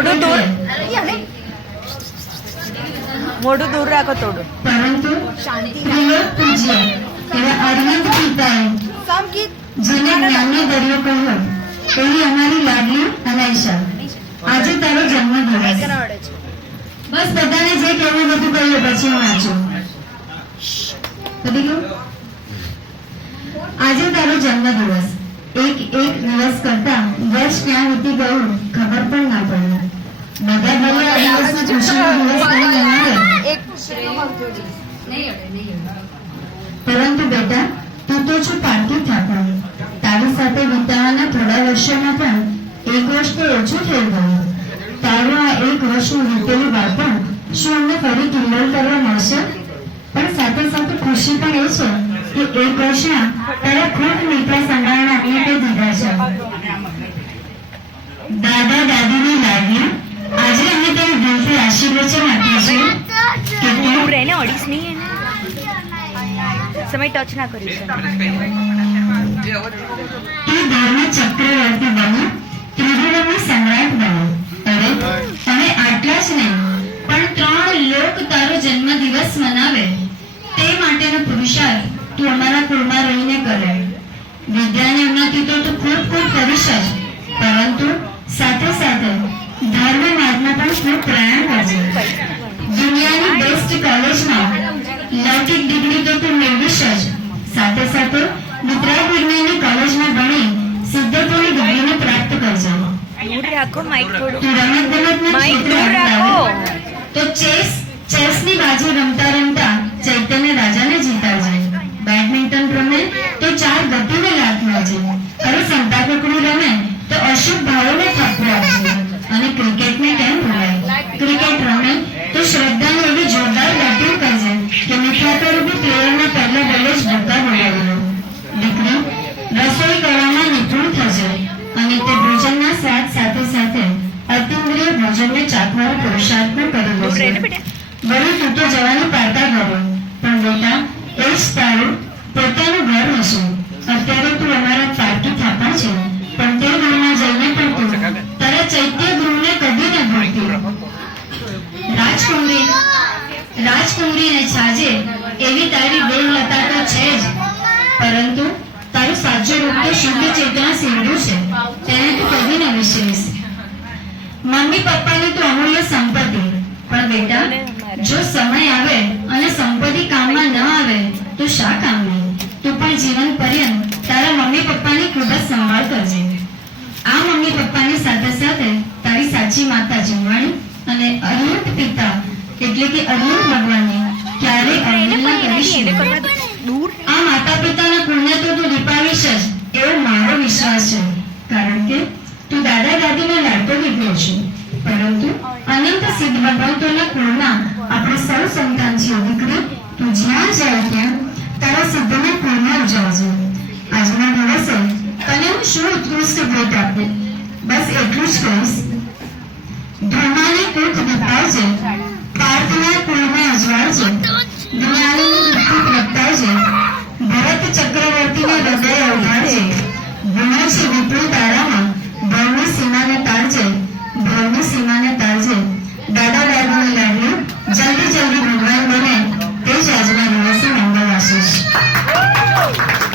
મોઢું દૂર મોઢું દૂર રાખો થોડું. પરંતુ પ્રિય પૂજ્ય એવા અરવિંદ પિતાએ જેને જ્ઞાનનો દરિયો કહ્યો એવી અમારી લાડલી અનાઈશા, આજે તારો જન્મદિવસ. બસ બધાને જે કહેવું બધું કહ્યું પછી હું વાંચું. બધી ગયું? આજે તારો જન્મદિવસ. એક દિવસ કરતા વર્ષ ક્યાં વીતી ગયું ખબર પણ ના પડી. બધા ભાઈઓ આ દિવસનો ખુશીનો દિવસ કરી મનાવે, પરંતુ બેટા તું તો છું પારકી થાપણી. તારી સાથે વિતાવાના થોડા વર્ષોમાં પણ એક વર્ષ તો ઓછું થઈ ગયું. તારું આ એક વર્ષનું વીતેલું બાળપણ શું અમને ફરી કિલ્લર કરવા મળશે? પણ સાથે સાથે ખુશી પણ એ છે કે એક વર્ષમાં તારા ખૂબ મીઠા સંભાળના આપને તે દીધા છે. દાદા દાદીની લાગણી આજે અમે તેને દિલથી આશીર્વચન આપીએ છીએ કે તું એને અડીશ નહીં, સમય ટચ ના કરી છે. તું ધર્મ ચક્રવર્તી બનો, ત્રિભુવનનો સમ્રાટ બનો. અને આટલા જ નહીં પણ 3 લોક તારો જન્મદિવસ મનાવે તે માટેનો પુરુષાર્થ તું અમારા કુળમાં રહીને કરે. વિદ્યાની ઉન્નતિ તો તું ખૂબ ખૂબ કરીશ જ, પરંતુ સાથે સાથે ધર્મ માર્ગમાં પણ ખૂબ પ્રયાણ કરજે. દુનિયાની બેસ્ટ કોલેજમાં લૌકિક ડિગ્રી તો તું મેળવીશ જ, સાથે સાથે વિતરાગ વિજ્ઞાનની કોલેજમાં ભણી સિદ્ધત્વની ડિગ્રીને પ્રાપ્ત કરજે. દૂર રાખો માઇક થોડું. તું રમતગમતના માઇક ક્ષેત્રે દૂર રાખો. તો ચેસની બાજુ રમતા રમતા ચૈતન્ય રાજાને જીતાવજે. બેડમિન્ટન રમે તો 4 ગતિને લાત મારજે. અરે સંતાકુકડી રમે તો અશુભ ભાવોને ઠપકો આપજે. અને ક્રિકેટને કેમ ભૂલાય? ક્રિકેટ રમે તો શ્રદ્ધાને એવી જોરદાર બેટિંગ કરજે કે મિથ્યાત્વરૂપી પ્લેયરના પહેલા બોલે જ ધક્કા બોલાવ્યો. દીકરી, રસોઈ કરવામાં નિપુણ થશે અને તે ભોજનના સ્વાદ સાથે સાથે અતિન્દ્રિય ભોજનને ચાખવાનો પુરુષાર્થ પણ કરી લેશે. વળી તું તો જવાની પારતા કરો, પણ બેટા એ જ તારું પોતાનું ઘર હશે. અત્યારે તું અમારા પારકી થાપા છે, પણ તે ઘરમાં જઈને પણ તું તારા ચૈત્ય ગૃહને કદી ન ભૂલતી. રાજકુંવરીને છાજે એવી તારી દેહલતા તો છે જ, પરંતુ તારું સાચું રૂપ તો શુદ્ધ ચેતના સિંધુ છે, તેને તું કદી ન વિસરીશ. મમ્મી પપ્પાની તો અમૂલ્ય સંપત્તિ, પણ બેટા જો સમય આવે અને સંપત્તિ કામમાં ન આવે તો શા કામની? તું પણ જીવન પર્યંત તારા મમ્મી પપ્પાની ખૂબ જ સંભાળ કરજે. આ મમ્મી પપ્પાની સાથે સાથે તારી સાચી માતા જીવવાણી અને અરિહંત પિતા એટલે કે અરિહંત ભગવાનની ક્યારેય અવહેલના કરીશ નહીં. આ માતા પિતાના પુણ્ય તો તું દીપાવીશ જ એવો મારો વિશ્વાસ છે, કારણ કે તું દાદા દાદીનો લાડકો દીકરો છે. પરંતુ અનંત સિદ્ધ ભગવંતોના કુળમાં આપણે સૌ સંતાન છીએ. દીકરી, તું જ્યાં જાય ત્યાં તારા સિદ્ધના કુળમાં ઉજવજે. આજના દિવસે તને હું શું ઉત્કૃષ્ટ ભેટ આપી? બસ એટલું જ કહીશ. ધર્માને કુખ દીપાવજે, પાર્થના કુળમાં અજવાળજે, જ્ઞાનીની વૃત્તિ પ્રગટાવજે, ભરત ચક્રવર્તીના હૃદય અવધાર